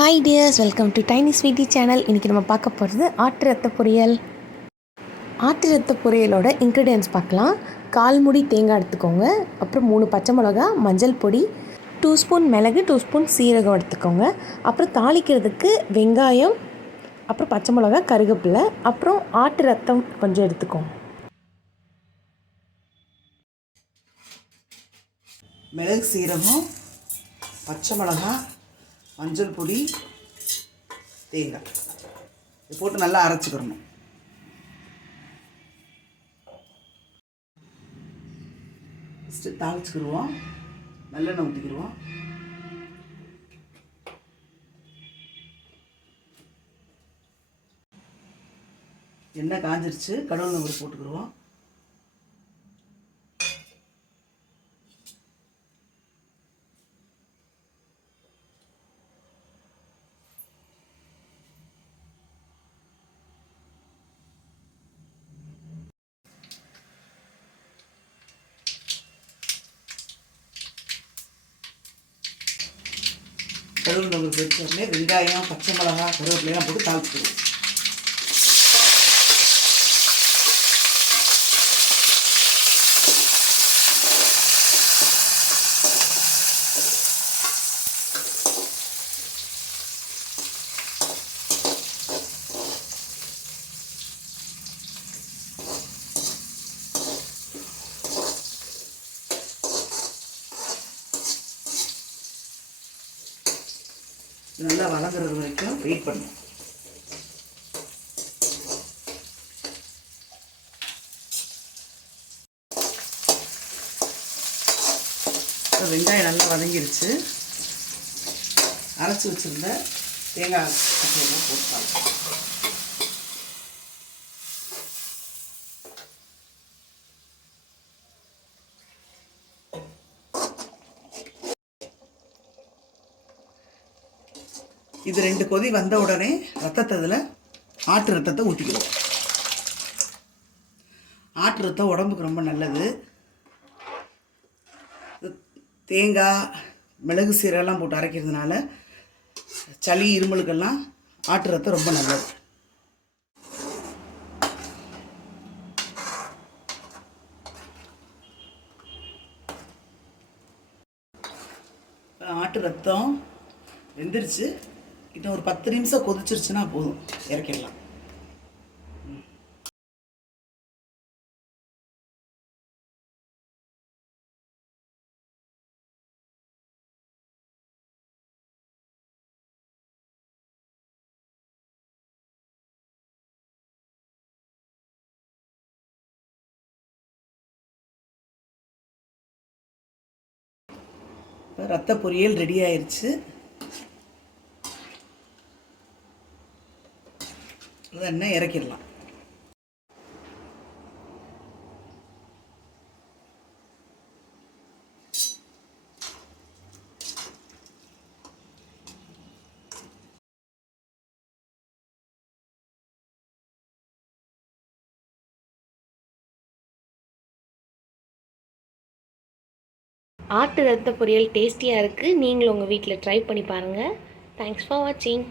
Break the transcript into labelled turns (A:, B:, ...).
A: Hi dears welcome to tiny sweety channel இன்றைக்கி நம்ம பார்க்க போகிறது ஆட்டு ரத்த பொரியல். ஆட்டு ரத்த பொரியலோட இன்க்ரீடியன்ஸ் பார்க்கலாம். கால் முடி தேங்காய் எடுத்துக்கோங்க. அப்புறம் மூணு பச்சை மிளகா மஞ்சள் பொடி டூ ஸ்பூன் மிளகு டூ ஸ்பூன் சீரகம் எடுத்துக்கோங்க. அப்புறம் தாளிக்கிறதுக்கு வெங்காயம் அப்புறம் பச்சை மிளகா கருகப்பில்லை அப்புறம் ஆட்டு ரத்தம் கொஞ்சம் எடுத்துக்கோங்க.
B: மிளகு சீரகம் பச்சை மிளகா மஞ்சள் பொடி தேங்காய். இது போட்டு நல்லா அரைச்சிக்கிறணும் ஃபஸ்ட்டு தாளிச்சுக்கிடுவோம் நல்லெண்ணெய் ஊற்றிக்கிடுவோம் எண்ணெய் காஞ்சிருச்சு. கடவுள் நம்பர் போட்டுக்கிடுவோம் கடுகு நம்ம பொரிச்சோடனே வெங்காயம் பச்சை மிளகா கருவேப்பிலையெல்லாம் போட்டு தாளிச்சுடுவோம் நல்லா வளர்குறது வரைக்கும் வெயிட் பண்ணும் வெங்காயம் நல்லா வதங்கிருச்சு. அரைச்சி வச்சுருந்த தேங்காய் போட்டாங்க இது ரெண்டு கொதி வந்த உடனே ரத்தத்தை இதில் ஆட்டு ரத்தத்தை ஊற்றிக்கிடுவோம் ஆட்டு ரத்தம் உடம்புக்கு ரொம்ப நல்லது. தேங்காய் மிளகு சீரெல்லாம் போட்டு அரைக்கிறதுனால சளி இருமலுக்கெல்லாம் ஆட்டு ரத்தம் ரொம்ப நல்லது. ஆட்டு ரத்தம் வெந்துருச்சு. இன்னும் ஒரு பத்து நிமிஷம் கொதிச்சிருச்சுன்னா போதும். இறக்கிடலாம். ரத்த பொரியல் ரெடி ஆயிடுச்சு எண்ணெய் இறக்கிடலாம்.
A: ஆட்டு ரத்த பொரியல் டேஸ்டியாக இருக்குது நீங்களும் உங்கள் வீட்டில் ட்ரை பண்ணி பாருங்கள் தேங்க்ஸ் ஃபார் வாட்சிங்